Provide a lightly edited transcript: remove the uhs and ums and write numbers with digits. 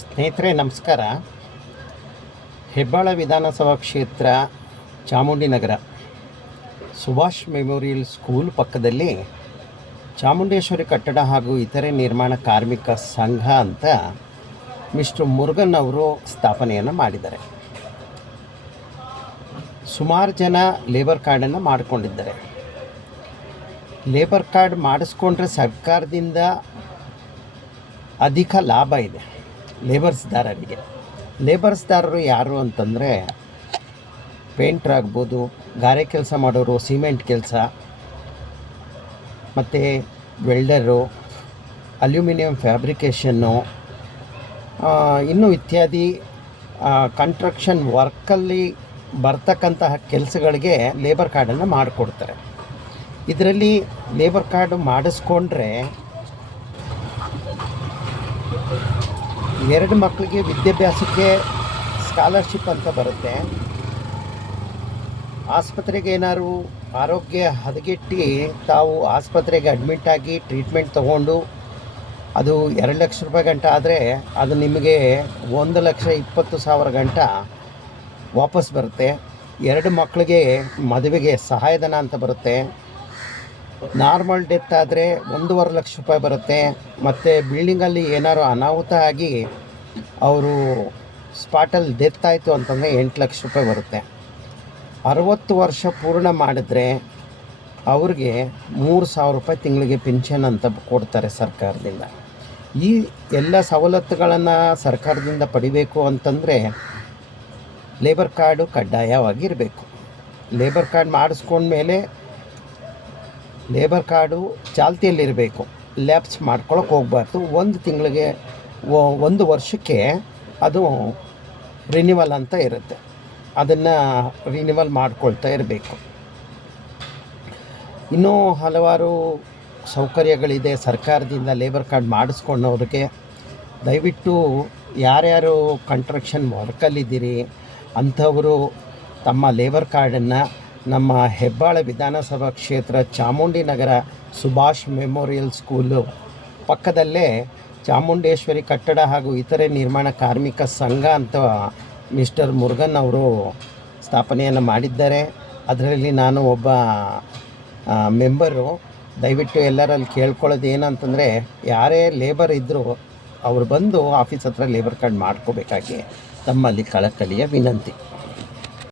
ಸ್ನೇಹಿತರೆ ನಮಸ್ಕಾರ. ಹೆಬ್ಬಾಳ ವಿಧಾನಸಭಾ ಕ್ಷೇತ್ರ, ಚಾಮುಂಡಿನಗರ, ಸುಭಾಷ್ ಮೆಮೋರಿಯಲ್ ಸ್ಕೂಲ್ ಪಕ್ಕದಲ್ಲಿ ಚಾಮುಂಡೇಶ್ವರಿ ಕಟ್ಟಡ ಹಾಗೂ ಇತರೆ ನಿರ್ಮಾಣ ಕಾರ್ಮಿಕ ಸಂಘ ಅಂತ ಮಿಸ್ಟರ್ ಮುರುಗನ್ ಅವರು ಸ್ಥಾಪನೆಯನ್ನು ಮಾಡಿದ್ದಾರೆ. ಸುಮಾರು ಜನ ಲೇಬರ್ ಕಾರ್ಡನ್ನು ಮಾಡಿಕೊಂಡಿದ್ದಾರೆ. ಲೇಬರ್ ಕಾರ್ಡ್ ಮಾಡಿಸ್ಕೊಂಡ್ರೆ ಸರ್ಕಾರದಿಂದ ಅಧಿಕ ಲಾಭ ಇದೆ ಲೇಬರ್ಸ್ದಾರರಿಗೆ. ಲೇಬರ್ಸ್ದಾರರು ಯಾರು ಅಂತಂದರೆ ಪೇಂಟ್ರ್ ಆಗ್ಬೋದು, ಗಾರೆ ಕೆಲಸ ಮಾಡೋರು, ಸಿಮೆಂಟ್ ಕೆಲಸ, ಮತ್ತು ವೆಲ್ಡರು, ಅಲ್ಯೂಮಿನಿಯಂ ಫ್ಯಾಬ್ರಿಕೇಷನ್ನು, ಇನ್ನೂ ಇತ್ಯಾದಿ ಕನ್ಸ್ಟ್ರಕ್ಷನ್ ವರ್ಕಲ್ಲಿ ಬರ್ತಕ್ಕಂತಹ ಕೆಲಸಗಳಿಗೆ ಲೇಬರ್ ಕಾರ್ಡನ್ನು ಮಾಡಿಕೊಡ್ತಾರೆ. ಇದರಲ್ಲಿ ಲೇಬರ್ ಕಾರ್ಡು ಮಾಡಿಸ್ಕೊಂಡ್ರೆ 2 ಮಕ್ಕಳಿಗೆ ವಿದ್ಯಾಭ್ಯಾಸಕ್ಕೆ ಸ್ಕಾಲರ್ಶಿಪ್ ಅಂತ ಬರುತ್ತೆ. ಆಸ್ಪತ್ರೆಗೆ ಏನಾದ್ರು ಆರೋಗ್ಯ ಹದಗೆಟ್ಟು ತಾವು ಆಸ್ಪತ್ರೆಗೆ ಅಡ್ಮಿಟ್ ಆಗಿ ಟ್ರೀಟ್ಮೆಂಟ್ ತೊಗೊಂಡು ಅದು 2 ಲಕ್ಷ ರೂಪಾಯಿ ಗಂಟ ಆದರೆ ಅದು ನಿಮಗೆ 1,20,000 ಗಂಟ ವಾಪಸ್ ಬರುತ್ತೆ. 2 ಮಕ್ಕಳಿಗೆ ಮದುವೆಗೆ ಸಹಾಯಧನ ಅಂತ ಬರುತ್ತೆ. ನಾರ್ಮಲ್ ಡೆತ್ ಆದರೆ 1.5 ಲಕ್ಷ ರೂಪಾಯಿ ಬರುತ್ತೆ. ಮತ್ತು ಬಿಲ್ಡಿಂಗಲ್ಲಿ ಏನಾದ್ರು ಅನಾಹುತ ಆಗಿ ಅವರು ಸ್ಪಾಟಲ್ಲಿ ಡೆತ್ ಆಯಿತು ಅಂತಂದರೆ 8 ಲಕ್ಷ ರೂಪಾಯಿ ಬರುತ್ತೆ. 60 ವರ್ಷ ಪೂರ್ಣ ಮಾಡಿದ್ರೆ ಅವ್ರಿಗೆ 3,000 ರೂಪಾಯಿ ತಿಂಗಳಿಗೆ ಪೆನ್ಷನ್ ಅಂತ ಕೊಡ್ತಾರೆ ಸರ್ಕಾರದಿಂದ. ಈ ಎಲ್ಲ ಸವಲತ್ತುಗಳನ್ನು ಸರ್ಕಾರದಿಂದ ಪಡಿಬೇಕು ಅಂತಂದರೆ ಲೇಬರ್ ಕಾರ್ಡು ಕಡ್ಡಾಯವಾಗಿರಬೇಕು. ಲೇಬರ್ ಕಾರ್ಡ್ ಮಾಡಿಸ್ಕೊಂಡ್ಮೇಲೆ ಲೇಬರ್ ಕಾರ್ಡು ಚಾಲ್ತಿಯಲ್ಲಿರಬೇಕು. ಲ್ಯಾಪ್ಸ್ ಮಾಡ್ಕೊಳಕ್ಕೆ ಹೋಗಬಾರ್ದು. 1 ತಿಂಗಳಿಗೆ 1 ವರ್ಷಕ್ಕೆ ಅದು ರಿನಿವಲ್ ಅಂತ ಇರುತ್ತೆ. ಅದನ್ನು ರಿನಿವಲ್ ಮಾಡ್ಕೊಳ್ತಾ ಇರಬೇಕು. ಇನ್ನೂ ಹಲವಾರು ಸೌಕರ್ಯಗಳಿದೆ ಸರ್ಕಾರದಿಂದ ಲೇಬರ್ ಕಾರ್ಡ್ ಮಾಡಿಸ್ಕೊಂಡವ್ರಿಗೆ. ದಯವಿಟ್ಟು ಯಾರ್ಯಾರು ಕನ್ಸ್ಟ್ರಕ್ಷನ್ ವರ್ಕಲ್ಲಿದ್ದೀರಿ ಅಂಥವರು ತಮ್ಮ ಲೇಬರ್ ಕಾರ್ಡನ್ನು ನಮ್ಮ ಹೆಬ್ಬಾಳ ವಿಧಾನಸಭಾ ಕ್ಷೇತ್ರ, ಚಾಮುಂಡಿನಗರ ಸುಭಾಷ್ ಮೆಮೋರಿಯಲ್ ಸ್ಕೂಲು ಪಕ್ಕದಲ್ಲೇ ಚಾಮುಂಡೇಶ್ವರಿ ಕಟ್ಟಡ ಹಾಗೂ ಇತರೆ ನಿರ್ಮಾಣ ಕಾರ್ಮಿಕ ಸಂಘ ಅಂತ ಮಿಸ್ಟರ್ ಮುರುಗನ್ ಅವರು ಸ್ಥಾಪನೆಯನ್ನು ಮಾಡಿದ್ದಾರೆ. ಅದರಲ್ಲಿ ನಾನು ಒಬ್ಬ ಮೆಂಬರು. ದಯವಿಟ್ಟು ಎಲ್ಲರಲ್ಲಿ ಕೇಳ್ಕೊಳ್ಳೋದು ಏನಂತಂದರೆ, ಯಾರೇ ಲೇಬರ್ ಇದ್ದರೂ ಅವರು ಬಂದು ಆಫೀಸ್ ಹತ್ರ ಲೇಬರ್ ಕಾರ್ಡ್ ಮಾಡ್ಕೋಬೇಕಾಗಿ ತಮ್ಮಲ್ಲಿ ಕಳಕಳಿಯ ವಿನಂತಿ.